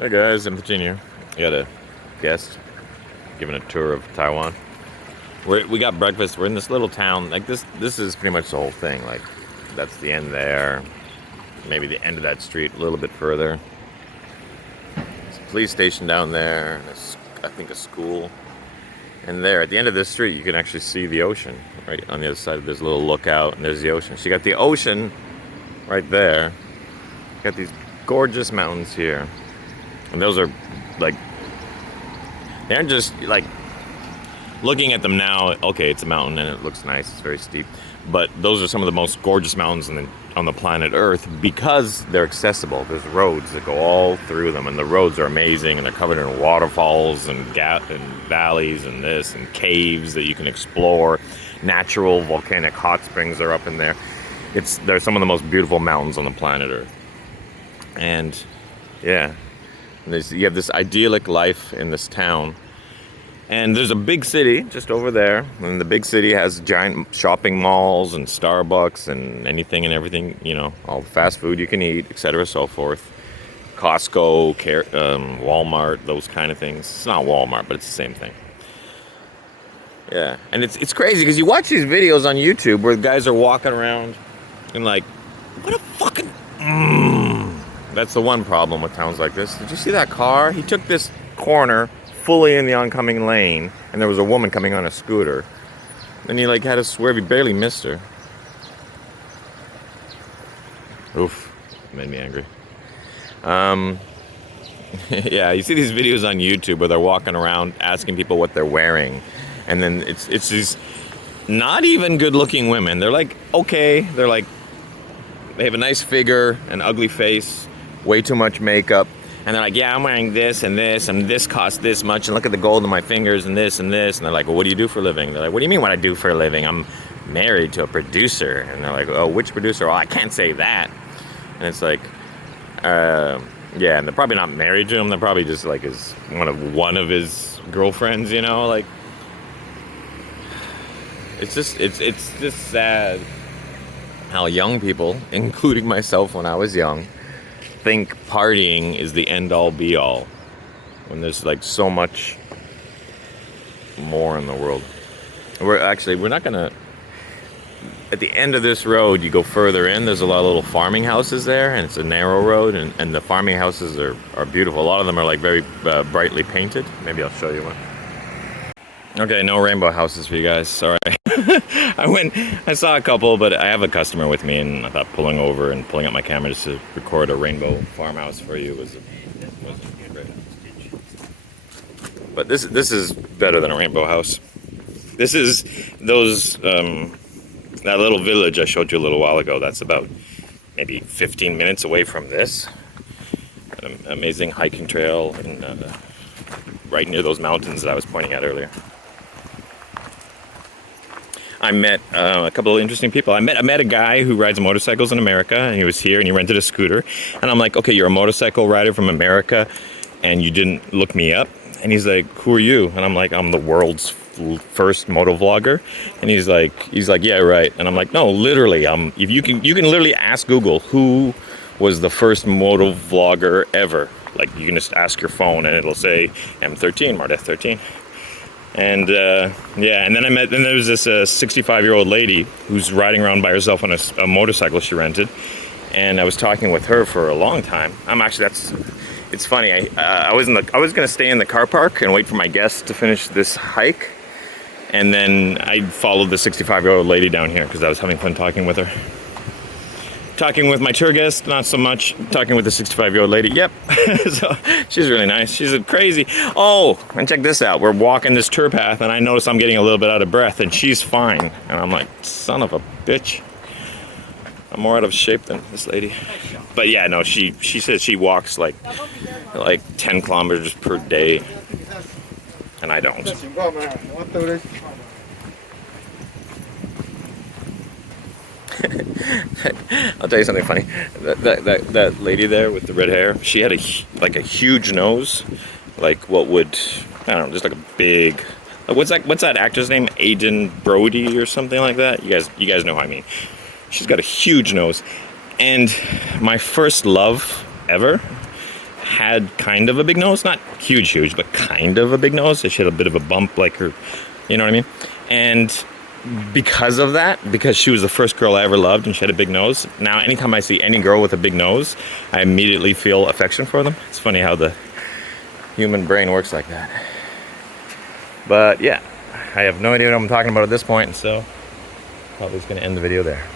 Hey guys, M13 here. I got a guest giving a tour of Taiwan. We got breakfast. We're in this little town. Like this is pretty much the whole thing. Like that's the end there. Maybe the end of that street a little bit further. There's a police station down there. And I think a school. And there at the end of this street, you can actually see the ocean. Right on the other side, there's a little lookout, and there's the ocean. So you got the ocean right there. You got these gorgeous mountains here. And those are like, they aren't just like, looking at them now, okay, it's a mountain and it looks nice, it's very steep. But those are some of the most gorgeous mountains on the planet Earth because they're accessible. There's roads that go all through them, and the roads are amazing, and they're covered in waterfalls and valleys and this, and caves that you can explore. Natural volcanic hot springs are up in there. They're some of the most beautiful mountains on the planet Earth. And yeah. You have this idyllic life in this town, and there's a big city just over there, and the big city has giant shopping malls and Starbucks and anything and everything, you know, all the fast food you can eat, etc., so forth. Costco, Walmart, those kind of things. It's not Walmart, but it's the same thing. Yeah, and it's crazy because you watch these videos on YouTube where guys are walking around and like, what a fucking That's the one problem with towns like this. Did you see that car? He took this corner fully in the oncoming lane, and there was a woman coming on a scooter. And he like had to swerve. He barely missed her. Oof, made me angry. Yeah, you see these videos on YouTube where they're walking around asking people what they're wearing, and then it's these not even good-looking women. They're like okay, they have a nice figure, an ugly face, way too much makeup, and they're like, yeah, I'm wearing this, and this costs this much, and look at the gold on my fingers, and this, and they're like, well, what do you do for a living? They're like, what do you mean what I do for a living? I'm married to a producer. And they're like, oh, which producer? Oh, I can't say that. And it's like, yeah, and they're probably not married to him. They're probably just like one of his girlfriends, you know, like, it's just sad how young people, including myself when I was young, think partying is the end-all be-all when there's like so much more in the world. We're not gonna, at the end of this road you go further in, there's a lot of little farming houses there, and it's a narrow road, and the farming houses are beautiful. A lot of them are like very brightly painted. Maybe I'll show you one. Okay, no rainbow houses for you guys, sorry. I saw a couple, but I have a customer with me, and I thought pulling over and pulling up my camera just to record a rainbow farmhouse for you was great. But this is better than a rainbow house. This is that little village I showed you a little while ago. That's about maybe 15 minutes away from this. An amazing hiking trail, and right near those mountains that I was pointing at earlier. I met a couple of interesting people. I met a guy who rides motorcycles in America, and he was here, and he rented a scooter. And I'm like, okay, you're a motorcycle rider from America, and you didn't look me up? And he's like, who are you? And I'm like, I'm the world's first moto vlogger. And he's like, yeah, right. And I'm like, no, literally, if you can literally ask Google who was the first moto vlogger ever. Like, you can just ask your phone, and it'll say M13, Mordeth13. And yeah, and then there was this 65-year-old lady who's riding around by herself on a motorcycle she rented, and I was talking with her for a long time. It's funny. I was gonna stay in the car park and wait for my guests to finish this hike, and then I followed the 65-year-old lady down here because I was having fun talking with her. Talking with my tour guest, not so much. Talking with the 65-year-old lady, yep. So she's really nice. She's a crazy. Oh, and check this out. We're walking this tour path, and I notice I'm getting a little bit out of breath, and she's fine. And I'm like, son of a bitch. I'm more out of shape than this lady. But yeah, no, she says she walks like 10 kilometers per day, and I don't. I'll tell you something funny. That lady there with the red hair, she had a huge nose, like what would, I don't know, just like a big. What's that actor's name? Aidan Brody or something like that. You guys know what I mean. She's got a huge nose, and my first love ever had kind of a big nose, not huge, but kind of a big nose. She had a bit of a bump, like her, you know what I mean? And because of that, because she was the first girl I ever loved and she had a big nose, now anytime I see any girl with a big nose, I immediately feel affection for them. It's funny how the human brain works like that. But yeah, I have no idea what I'm talking about at this point, so probably just gonna end the video there.